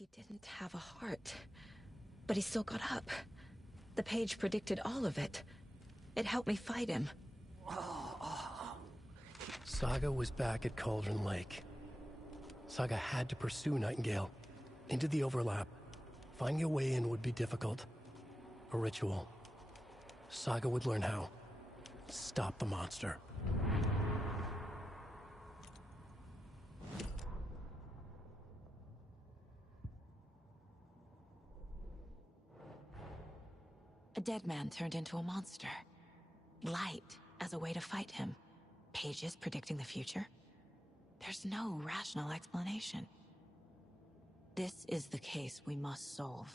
He didn't have a heart, but he still got up. The page predicted all of it. It helped me fight him. Saga was back at Cauldron Lake. Saga had to pursue Nightingale. Into the overlap. Finding a way in would be difficult. A ritual. Saga would learn how. Stop the monster. A dead man turned into a monster. Light as a way to fight him. Pages predicting the future. There's no rational explanation. This is the case we must solve.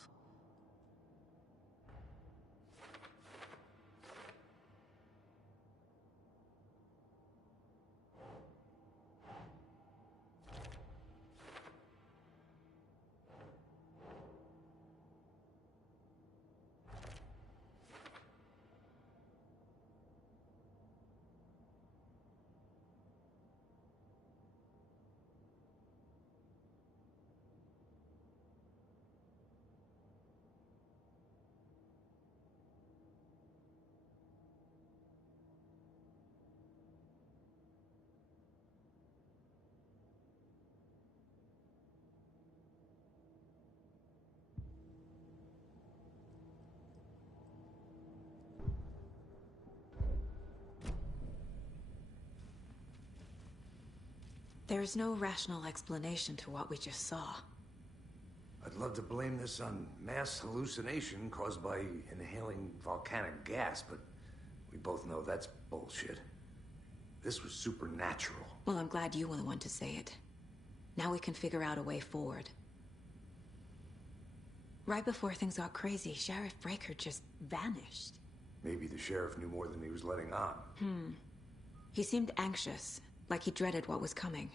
There is no rational explanation to what we just saw. I'd love to blame this on mass hallucination caused by inhaling volcanic gas, but we both know that's bullshit. This was supernatural. Well, I'm glad you were the one to say it. Now we can figure out a way forward. Right before things got crazy, Sheriff Breaker just vanished. Maybe the sheriff knew more than he was letting on. He seemed anxious, like he dreaded what was coming.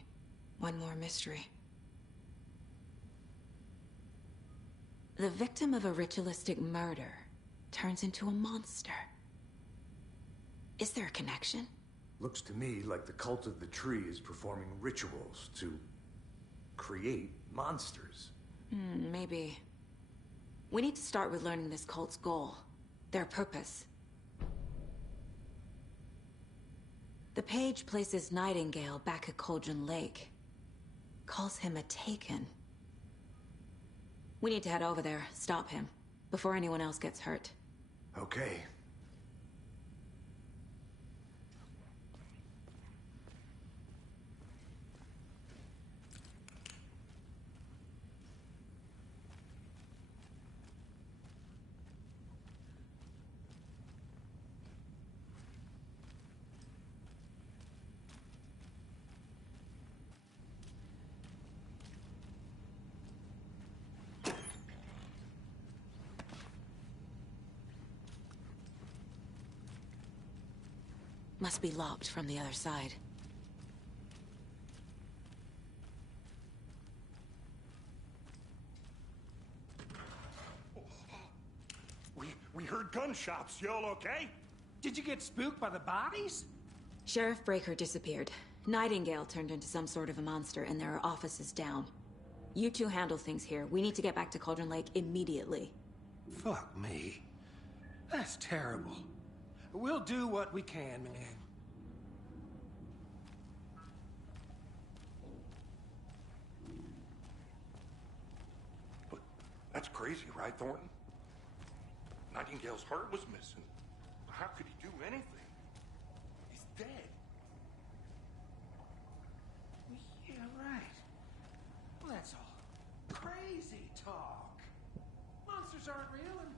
One more mystery. The victim of a ritualistic murder turns into a monster. Is there a connection? Looks to me like the cult of the tree is performing rituals to create monsters. Maybe. We need to start with learning this cult's goal, their purpose. The page places Nightingale back at Cauldron Lake. Calls him a Taken. We need to head over there, stop him, before anyone else gets hurt. Okay. Must be locked from the other side. We heard gunshots. Y'all okay? Did you get spooked by the bodies? Sheriff Breaker disappeared. Nightingale turned into some sort of a monster, and there are offices down. You two handle things here. We need to get back to Cauldron Lake immediately. Fuck me. That's terrible. We'll do what we can, man. But that's crazy, right, Thornton? Nightingale's heart was missing. How could he do anything? He's dead. Yeah, right. Well, that's all crazy talk. Monsters aren't real, and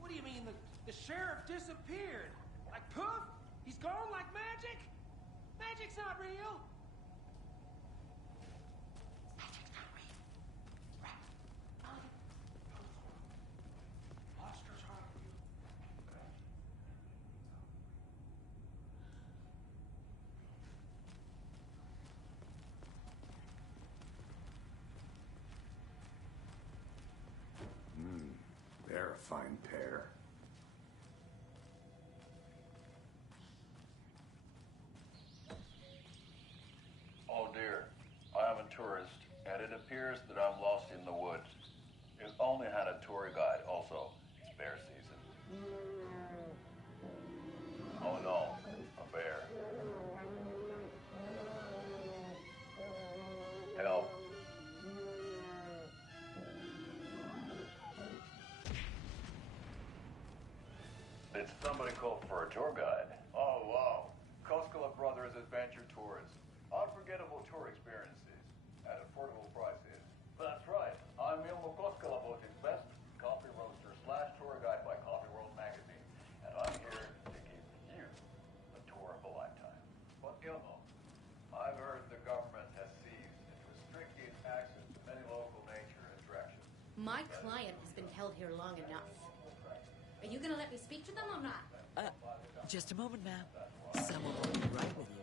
what do you mean the sheriff disappeared? Like poof? He's gone like magic? Magic's not real. Magic's not real. Right. Monsters aren't real. They're a fine pair. Oh dear, I am a tourist, and it appears that I'm lost in the woods. Did somebody call for a tour guide? Oh, wow. Koskela Brothers Adventure Tours. Unforgettable tour experiences at affordable prices. That's right. I'm Ilmo Koskela, Voting's best coffee roaster / tour guide by Coffee World magazine. And I'm here to give you a tour of a lifetime. But Ilmo, I've heard the government has seized and restricted access to many local nature attractions. My client has been held here long enough. Are you gonna let me speak to them or not? Just a moment, ma'am. Someone will be right with you.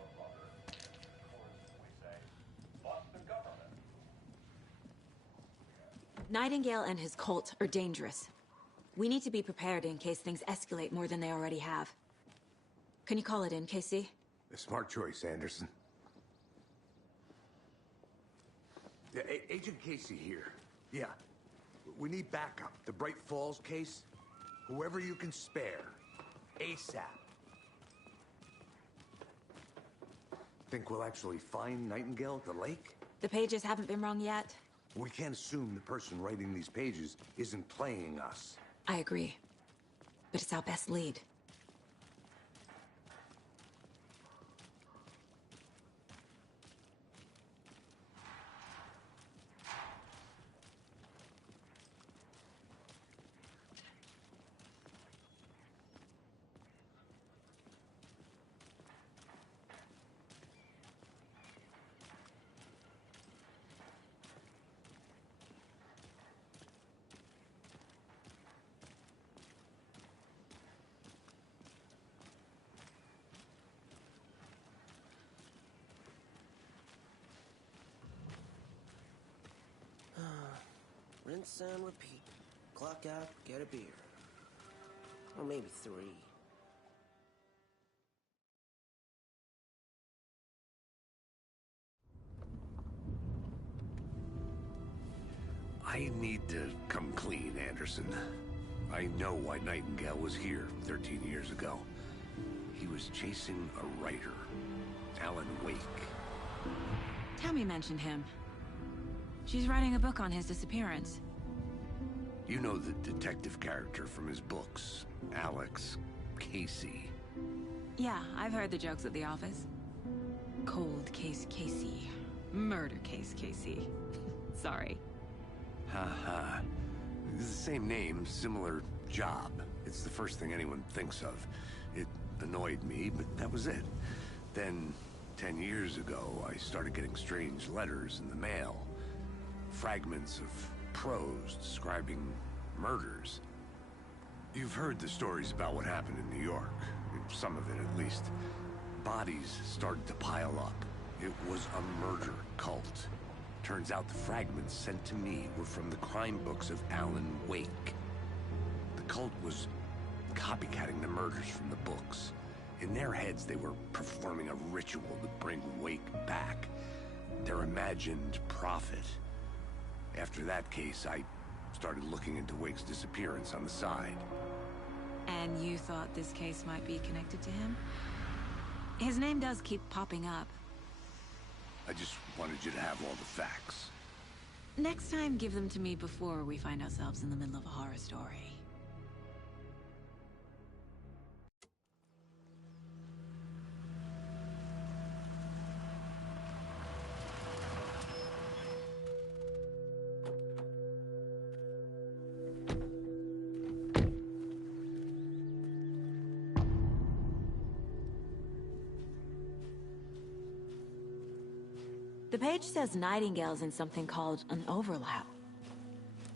Nightingale and his cult are dangerous. We need to be prepared in case things escalate more than they already have. Can you call it in, Casey? A smart choice, Anderson. Yeah, Agent Casey here. Yeah. We need backup. The Bright Falls case? Whoever you can spare. ASAP. Think we'll actually find Nightingale at the lake? The pages haven't been wrong yet. We can't assume the person writing these pages isn't playing us. I agree. But it's our best lead. Rinse and repeat. Clock out, get a beer. Or maybe 3. I need to come clean, Anderson. I know why Nightingale was here 13 years ago. He was chasing a writer, Alan Wake. Tammy mentioned him. She's writing a book on his disappearance. You know the detective character from his books, Alex Casey. Yeah, I've heard the jokes at the office. Cold case Casey. Murder case Casey. Sorry. Ha. It's the same name, similar job. It's the first thing anyone thinks of. It annoyed me, but that was it. Then, 10 years ago, I started getting strange letters in the mail. Fragments of prose describing murders. You've heard the stories about what happened in New York. Some of it, at least. Bodies started to pile up. It was a murder cult. Turns out the fragments sent to me were from the crime books of Alan Wake. The cult was copycatting the murders from the books. In their heads, they were performing a ritual to bring Wake back. Their imagined prophet. After that case, I started looking into Wake's disappearance on the side. And you thought this case might be connected to him? His name does keep popping up. I just wanted you to have all the facts. Next time, give them to me before we find ourselves in the middle of a horror story. The page says Nightingale's in something called an overlap.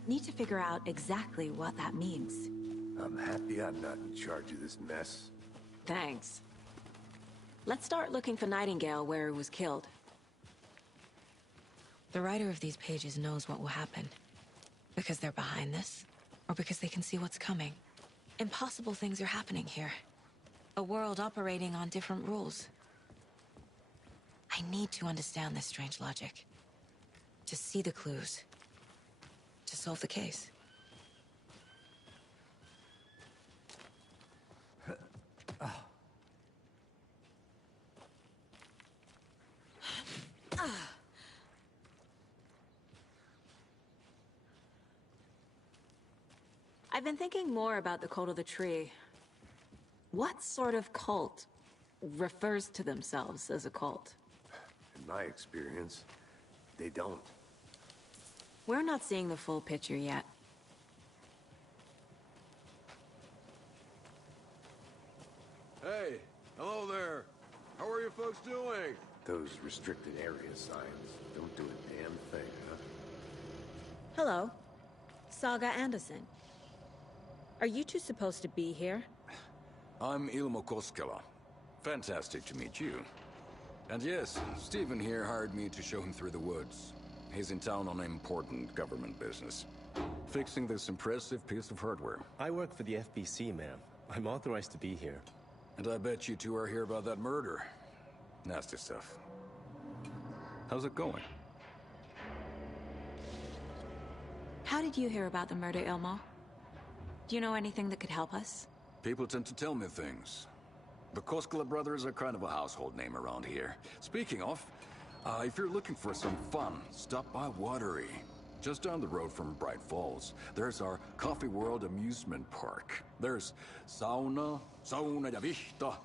Need to figure out exactly what that means. I'm happy I'm not in charge of this mess. Thanks. Let's start looking for Nightingale where he was killed. The writer of these pages knows what will happen. Because they're behind this, or because they can see what's coming. Impossible things are happening here. A world operating on different rules. I need to understand this strange logic. To see the clues. To solve the case. I've been thinking more about the code of the tree. What sort of cult refers to themselves as a cult? In my experience, they don't. We're not seeing the full picture yet. Hey, hello there. How are you folks doing? Those restricted area signs don't do a damn thing, huh? Hello. Saga Anderson. Are you two supposed to be here? I'm Ilmo Koskela. Fantastic to meet you. And yes, Stephen here hired me to show him through the woods. He's in town on important government business. Fixing this impressive piece of hardware. I work for the FBC, ma'am. I'm authorized to be here. And I bet you two are here about that murder. Nasty stuff. How's it going? How did you hear about the murder, Ilmo? Do you know anything that could help us? People tend to tell me things. The Koskela brothers are kind of a household name around here. Speaking of, if you're looking for some fun, stop by Watery. Just down the road from Bright Falls, there's our Coffee World amusement park. There's sauna ja vihta.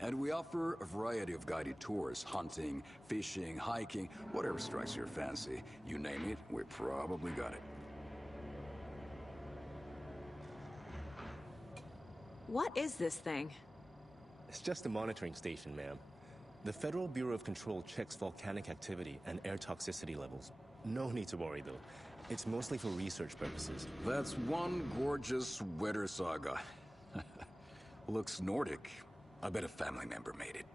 And we offer a variety of guided tours, hunting, fishing, hiking, whatever strikes your fancy. You name it, we probably got it. What is this thing? It's just a monitoring station, ma'am. The Federal Bureau of Control checks volcanic activity and air toxicity levels. No need to worry, though. It's mostly for research purposes. That's one gorgeous sweater, Saga. Looks Nordic. I bet a family member made it.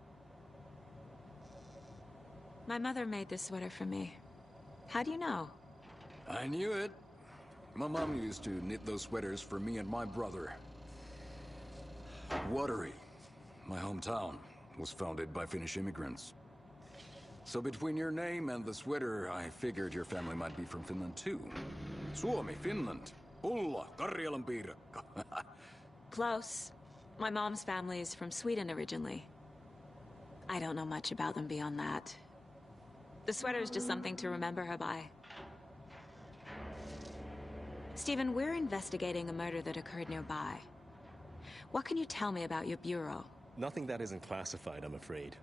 My mother made this sweater for me. How do you know? I knew it. My mom used to knit those sweaters for me and my brother. Watery, my hometown, was founded by Finnish immigrants. So between your name and the sweater, I figured your family might be from Finland too. Suomi, Finland. Pulla, Karjalan piirakka. Close. My mom's family is from Sweden originally. I don't know much about them beyond that. The sweater is just something to remember her by. Stephen, we're investigating a murder that occurred nearby. What can you tell me about your bureau? Nothing that isn't classified, I'm afraid.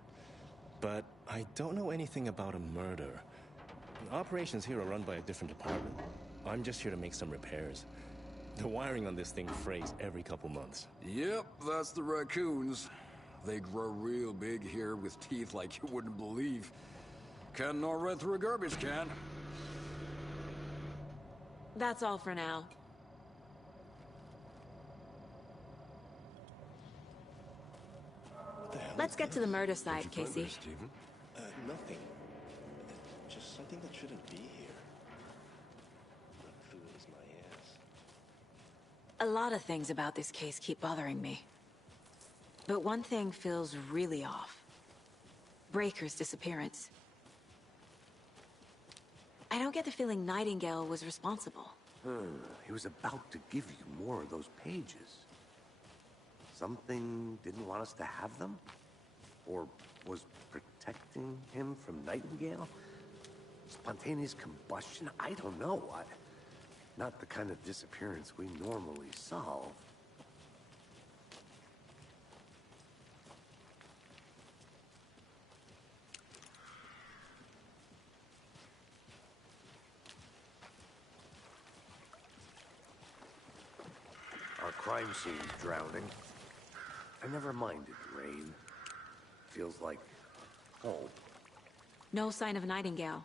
But I don't know anything about a murder. Operations here are run by a different department. I'm just here to make some repairs. The wiring on this thing frays every couple months. Yep, that's the raccoons. They grow real big here with teeth like you wouldn't believe. Can't gnaw right through a garbage can. That's all for now. Let's get to the murder site, Casey. Stephen? Nothing. Just something that shouldn't be here. What fool is my ass? A lot of things about this case keep bothering me. But one thing feels really off. Breaker's disappearance. I don't get the feeling Nightingale was responsible. He was about to give you more of those pages. Something didn't want us to have them? Or was protecting him from Nightingale? Spontaneous combustion? I don't know. Not the kind of disappearance we normally solve. Our crime scene's drowning. I never minded rain. Feels like home. No sign of Nightingale.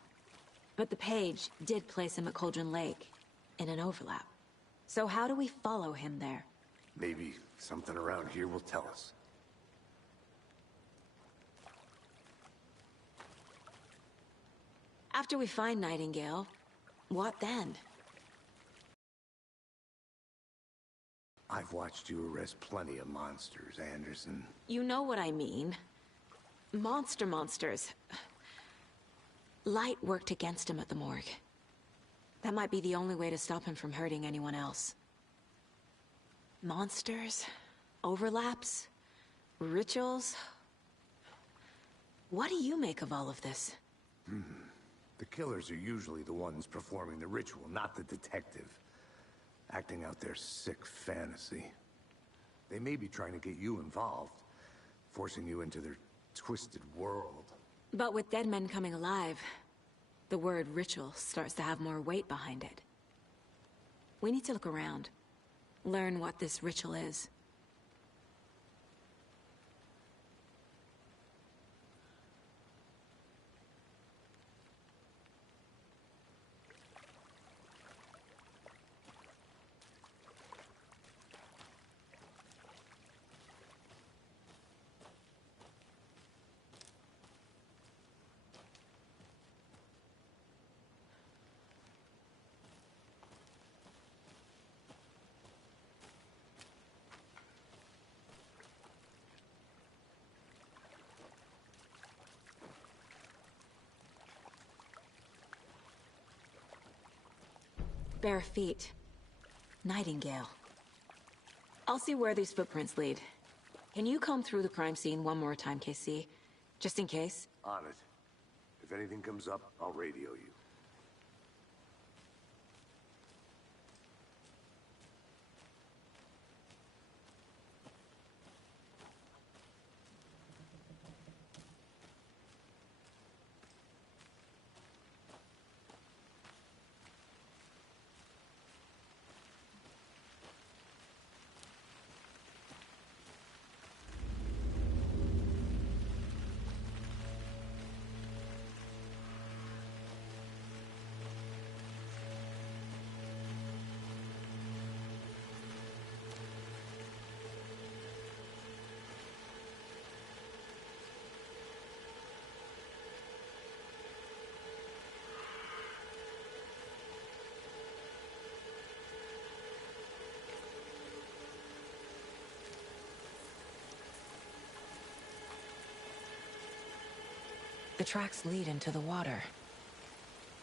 But the page did place him at Cauldron Lake, in an overlap. So how do we follow him there? Maybe something around here will tell us. After we find Nightingale, what then? I've watched you arrest plenty of monsters, Anderson. You know what I mean. Monsters. Light worked against him at the morgue. That might be the only way to stop him from hurting anyone else. Monsters? Overlaps? Rituals? What do you make of all of this? The killers are usually the ones performing the ritual, not the detective. Acting out their sick fantasy. They may be trying to get you involved, forcing you into their twisted world. But with dead men coming alive, the word ritual starts to have more weight behind it. We need to look around, learn what this ritual is. Bare feet. Nightingale. I'll see where these footprints lead. Can you comb through the crime scene one more time, KC? Just in case? On it. If anything comes up, I'll radio you. The tracks lead into the water.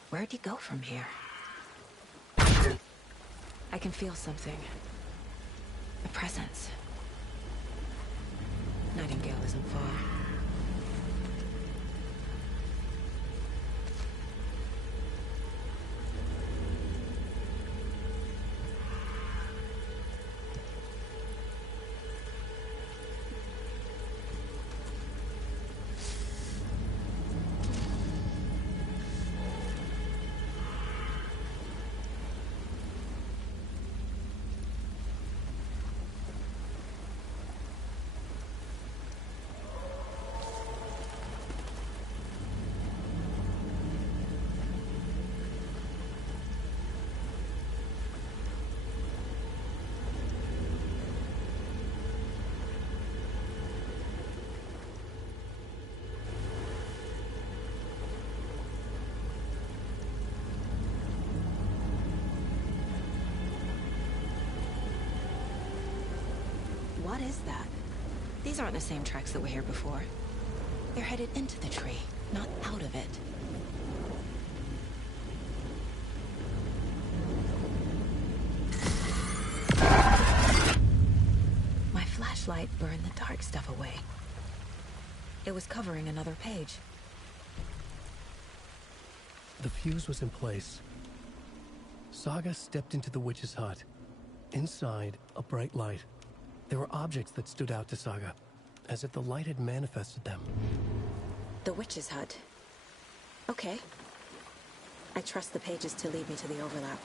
Where'd he go from here? I can feel something. A presence. Nightingale isn't far. What is that? These aren't the same tracks that were here before. They're headed into the tree, not out of it. My flashlight burned the dark stuff away. It was covering another page. The fuse was in place. Saga stepped into the witch's hut. Inside, a bright light. There were objects that stood out to Saga, as if the light had manifested them. The witch's hut. Okay. I trust the pages to lead me to the overlap.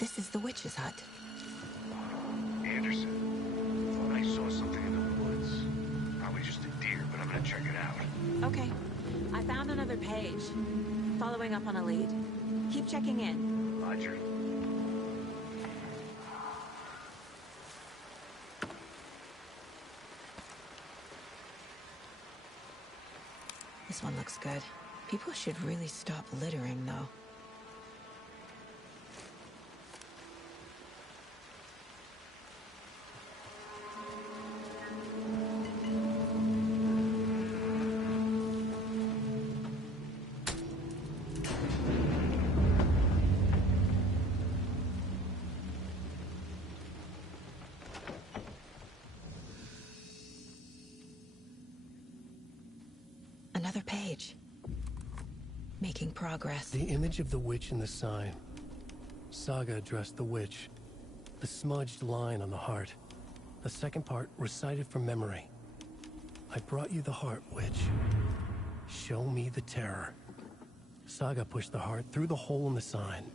This is the witch's hut. Anderson, thought I saw something in the woods. Probably just a deer, but I'm gonna check it out. Okay. I found another page. Following up on a lead. Keep checking in. Roger. This one looks good. People should really stop littering, though. page. Making progress. The image of the witch in the sign. Saga addressed the witch. The smudged line on the heart. The second part recited from memory. I brought you the heart, witch. Show me the terror. Saga pushed the heart through the hole in the sign.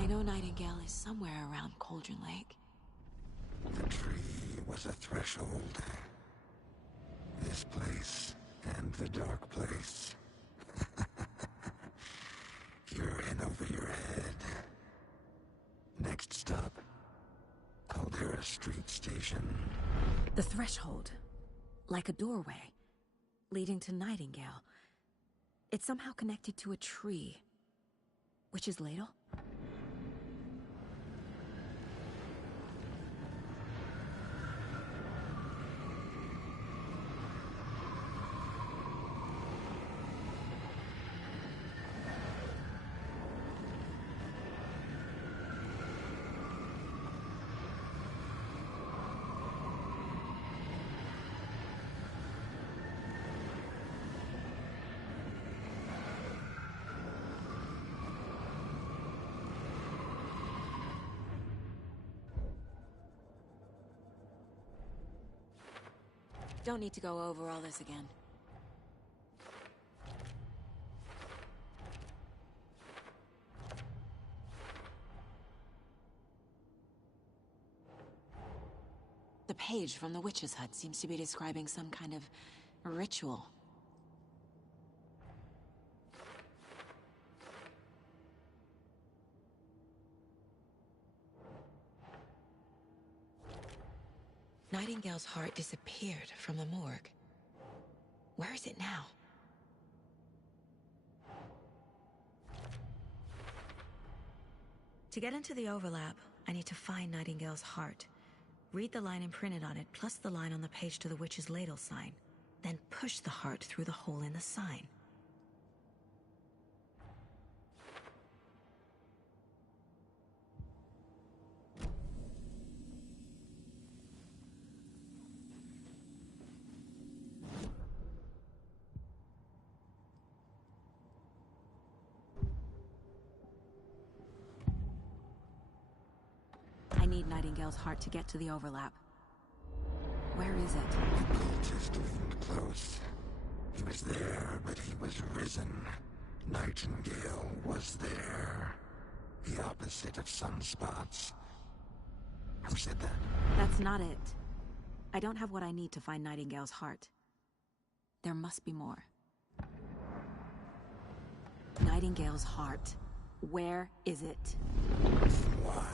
I know Nightingale is somewhere around Cauldron Lake. The tree was a threshold. This place and the dark place. You're in over your head. Next stop, Caldera Street Station. The threshold. Like a doorway. Leading to Nightingale. It's somehow connected to a tree. Witch's ladle? Don't need to go over all this again. The page from the witch's hut seems to be describing some kind of ritual. Nightingale's heart disappeared from the morgue. Where is it now? To get into the overlap, I need to find Nightingale's heart. Read the line imprinted on it, plus the line on the page to the witch's ladle sign. Then push the heart through the hole in the sign. I need Nightingale's heart to get to the overlap. Where is it? The cultist leaned close. He was there, but he was risen. Nightingale was there. The opposite of sunspots. Who said that? That's not it. I don't have what I need to find Nightingale's heart. There must be more. Nightingale's heart. Where is it? While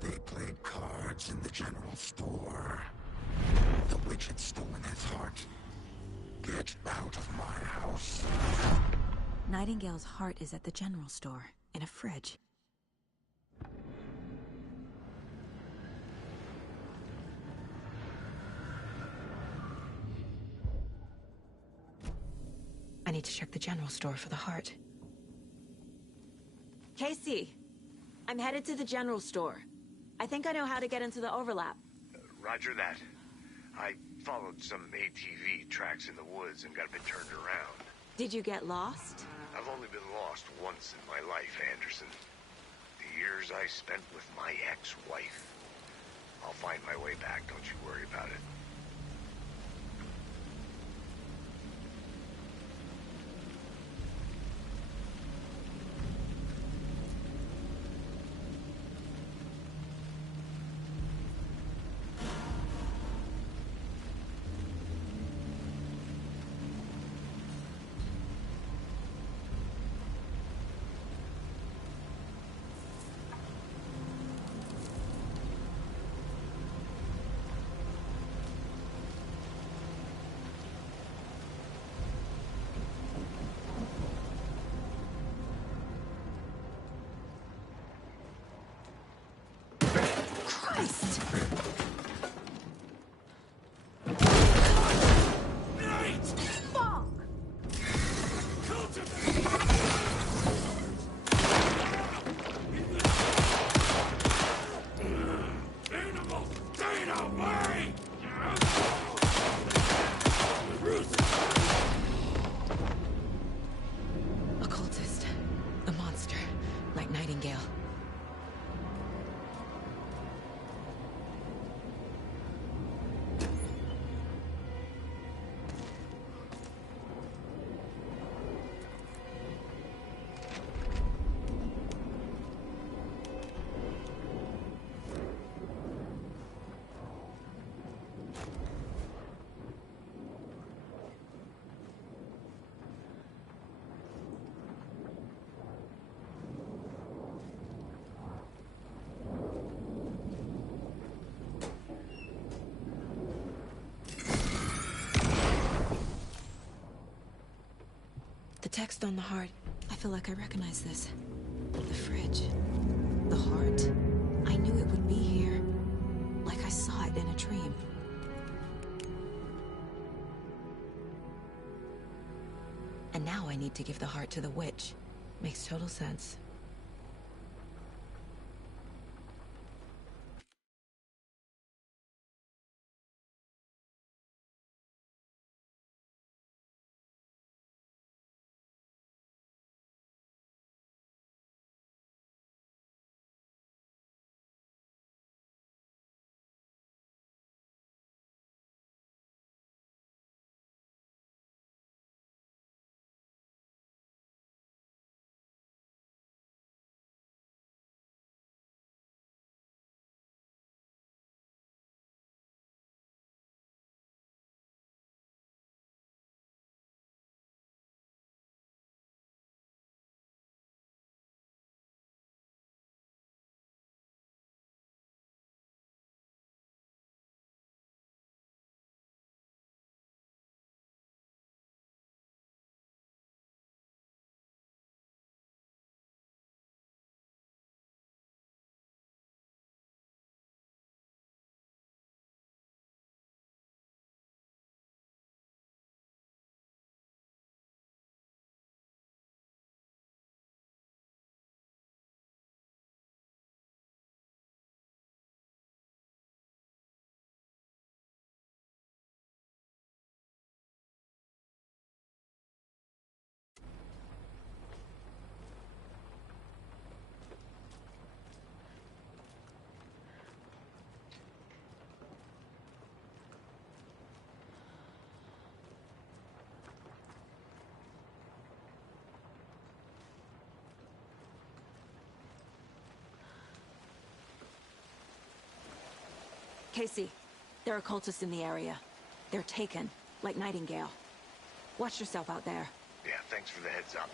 they played cards in the general store, the witch had stolen his heart. Get out of my house. Nightingale's heart is at the general store, in a fridge. I need to check the general store for the heart. Casey, I'm headed to the general store. I think I know how to get into the overlap. Roger that. I followed some ATV tracks in the woods and got a bit turned around. Did you get lost? I've only been lost once in my life, Anderson. The years I spent with my ex-wife. I'll find my way back, don't you worry about it. The text on the heart, I feel like I recognize this. The fridge. The heart. I knew it would be here. Like I saw it in a dream. And now I need to give the heart to the witch. Makes total sense. Casey, there are cultists in the area. They're taken, like Nightingale. Watch yourself out there. Yeah, thanks for the heads up.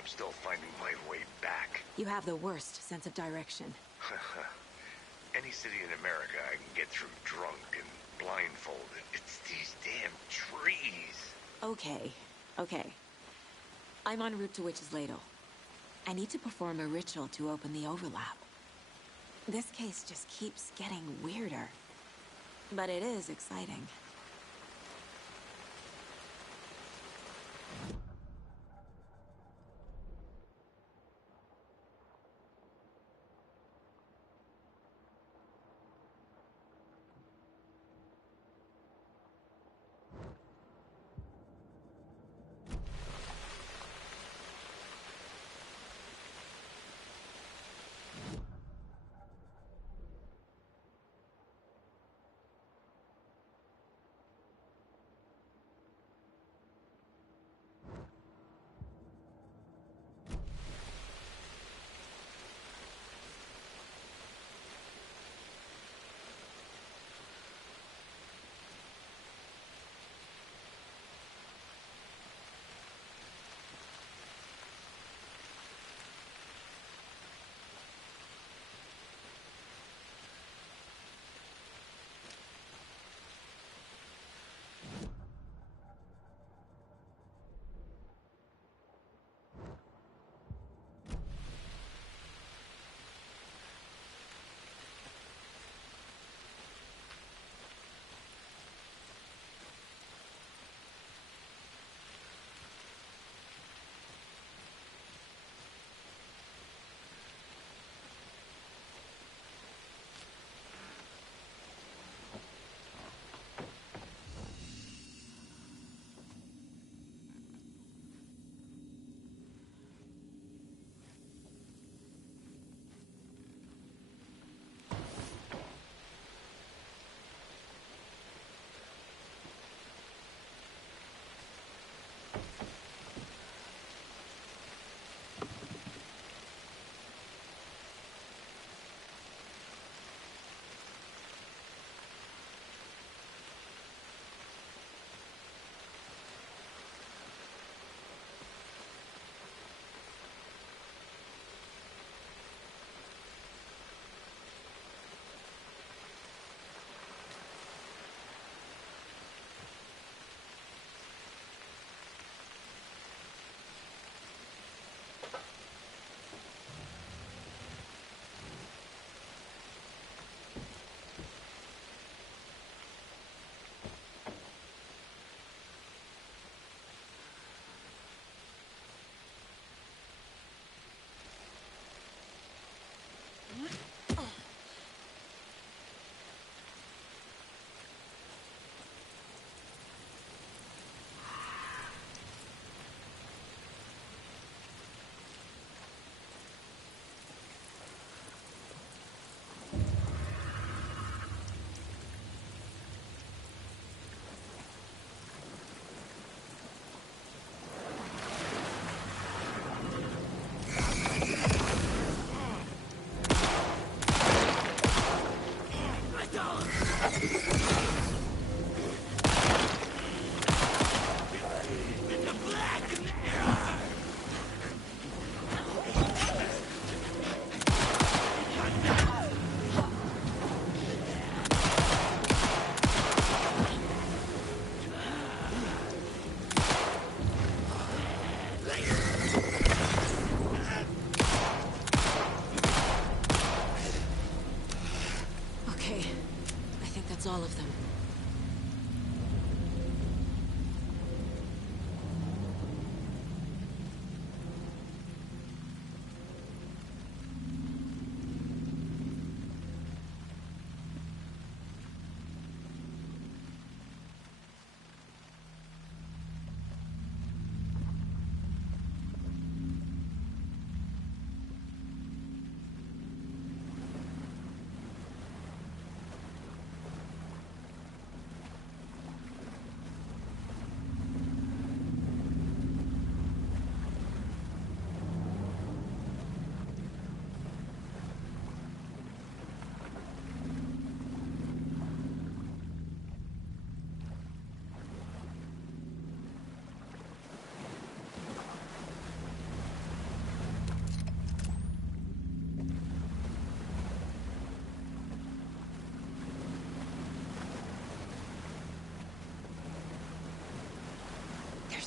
I'm still finding my way back. You have the worst sense of direction. Any city in America I can get through drunk and blindfolded. It's these damn trees. Okay. I'm en route to Witch's Ladle. I need to perform a ritual to open the overlap. This case just keeps getting weirder. But it is exciting.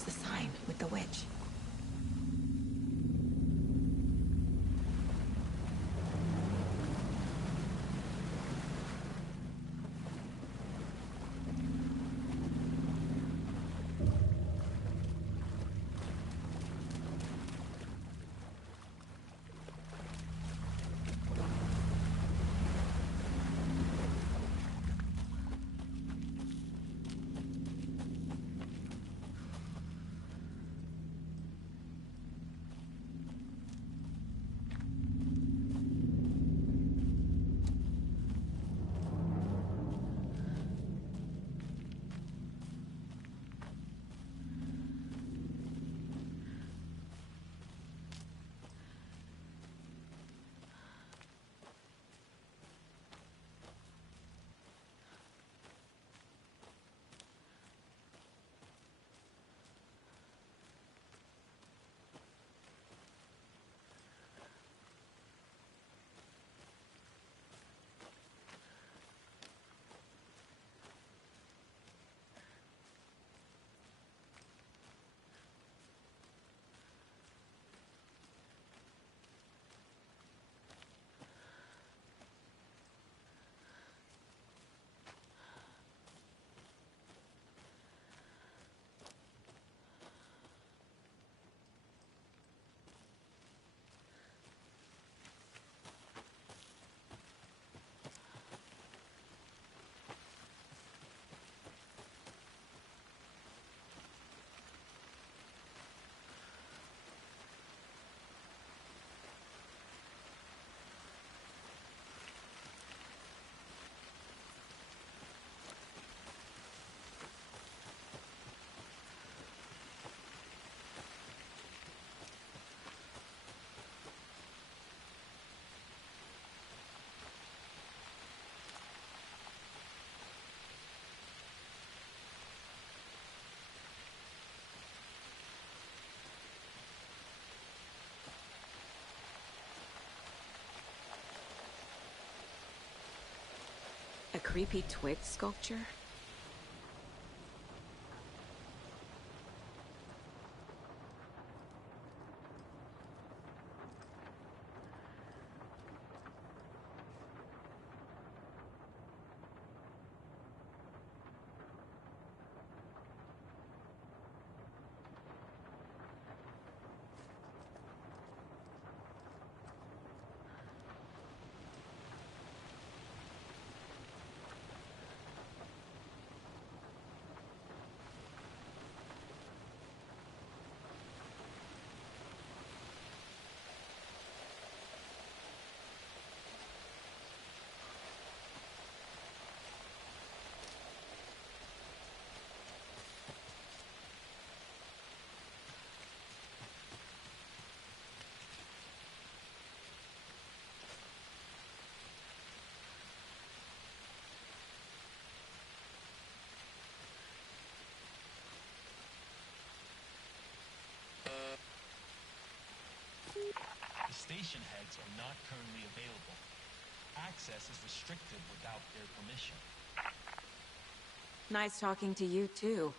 the sign with the witch. A creepy twig sculpture? The station heads are not currently available. Access is restricted without their permission. Nice talking to you, too.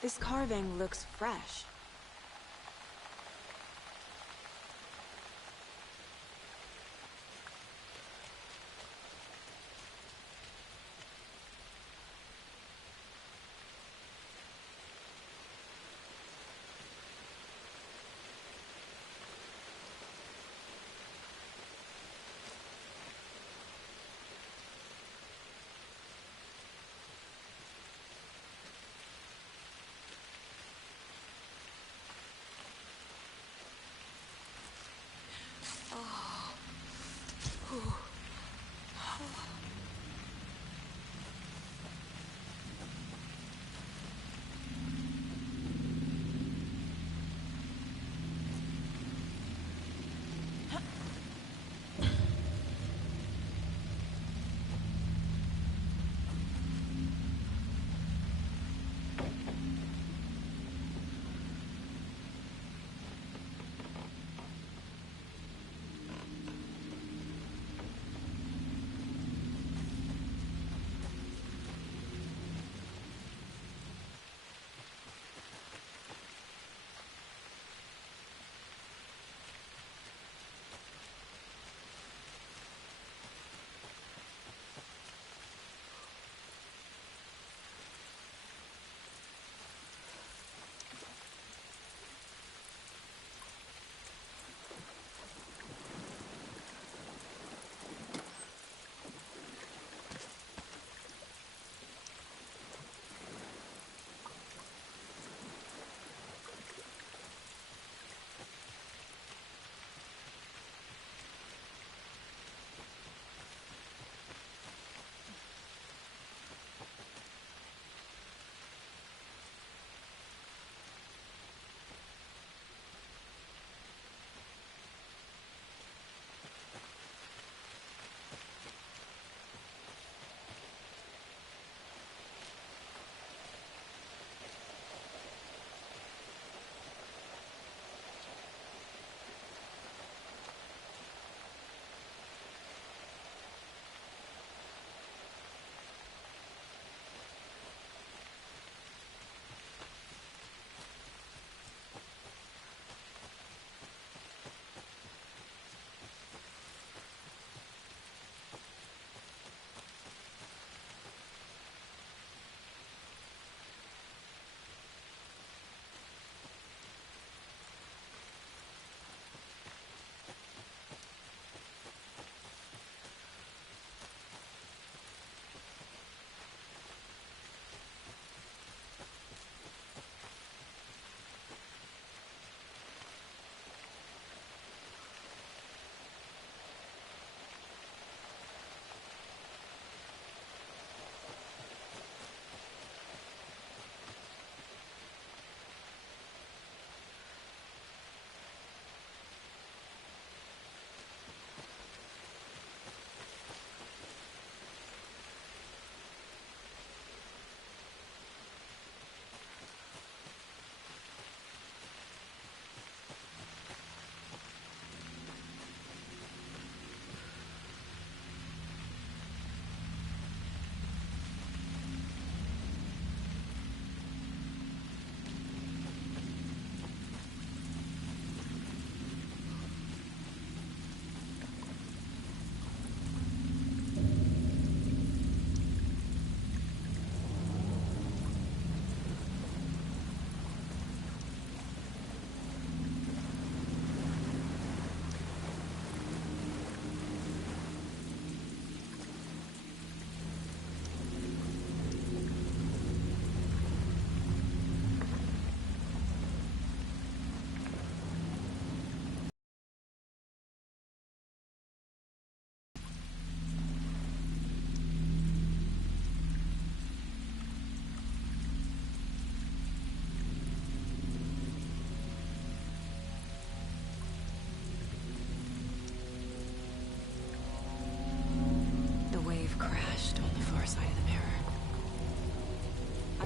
This carving looks fresh.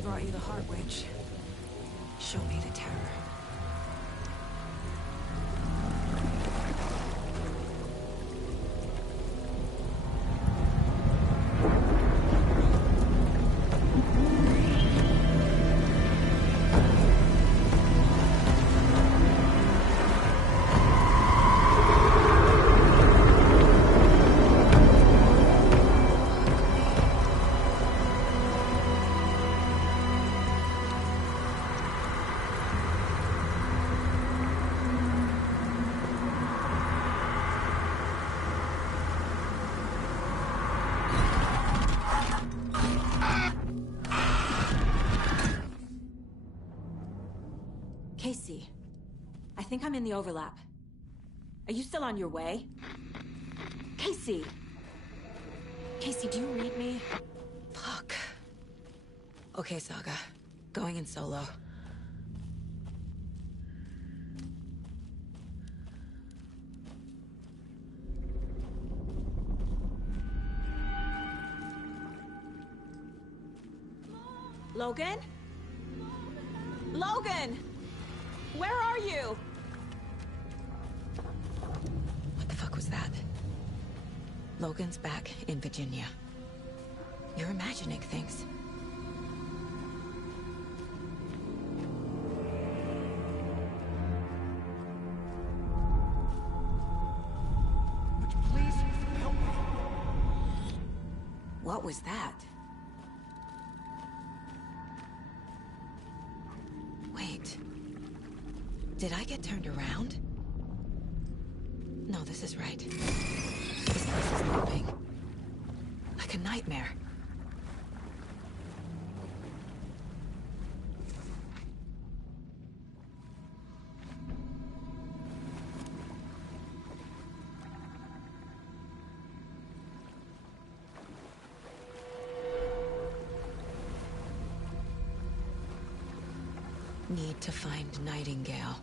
brought you the Heart Witch. Show me the terror. Casey, I think I'm in the overlap. Are you still on your way? Casey! Casey, do you read me? Fuck. Okay, Saga. Going in solo. Logan? Logan! Where are you? What the fuck was that? Logan's back in Virginia. You're imagining things. Please, help me. What was that? Wait. Did I get turned around? No, this is right. This place is looping. Like a nightmare. Need to find Nightingale.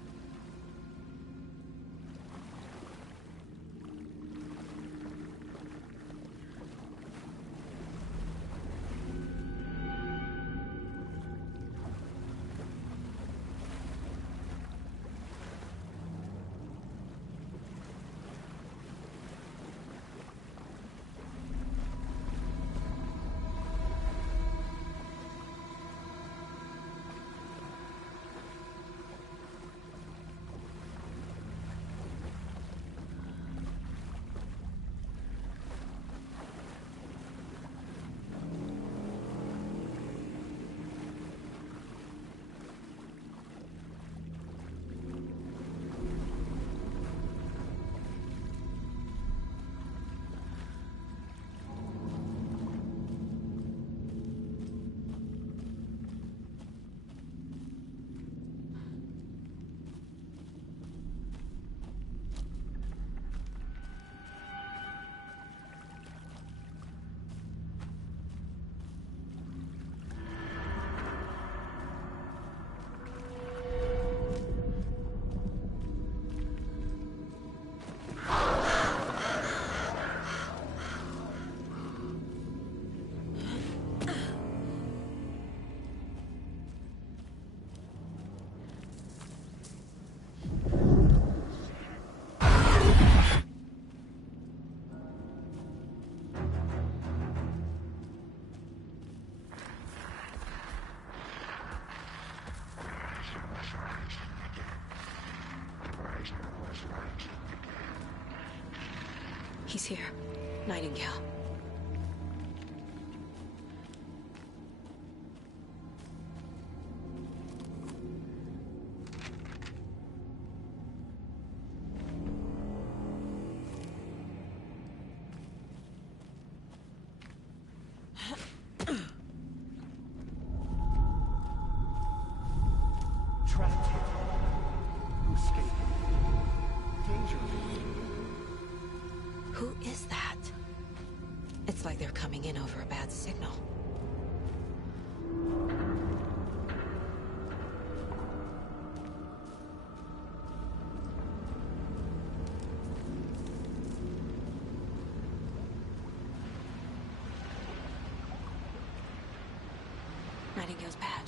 He's here. Nightingale. Trapped here. Who escaped? Danger. Who is that? It's like they're coming in over a bad signal. Nightingale's back.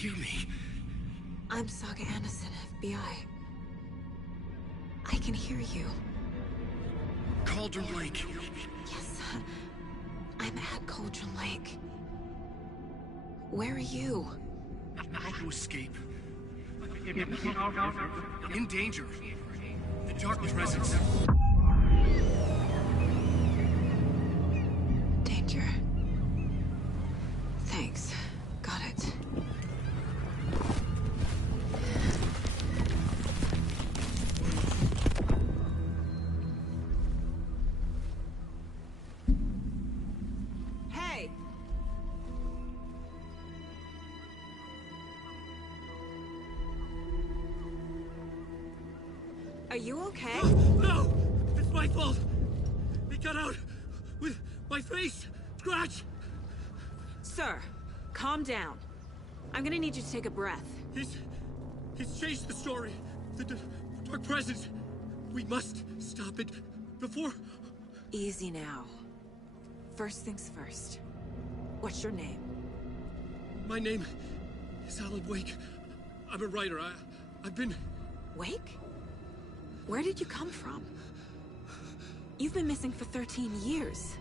hear me? I'm Saga Anderson, FBI. I can hear you. Cauldron Lake. Yes, I'm at Cauldron Lake. Where are you? I had to escape. In danger. The Dark Presence. Danger. Thanks. Got it. Hey! Are you okay? No! It's my fault! He got out with my face scratch! Sir, calm down. I'm gonna need you to take a breath. He's changed the story. The Dark Presence. We must stop it before... Easy now. First things first. What's your name? My name is Alan Wake. I'm a writer. I've been... Wake? Where did you come from? You've been missing for 13 years.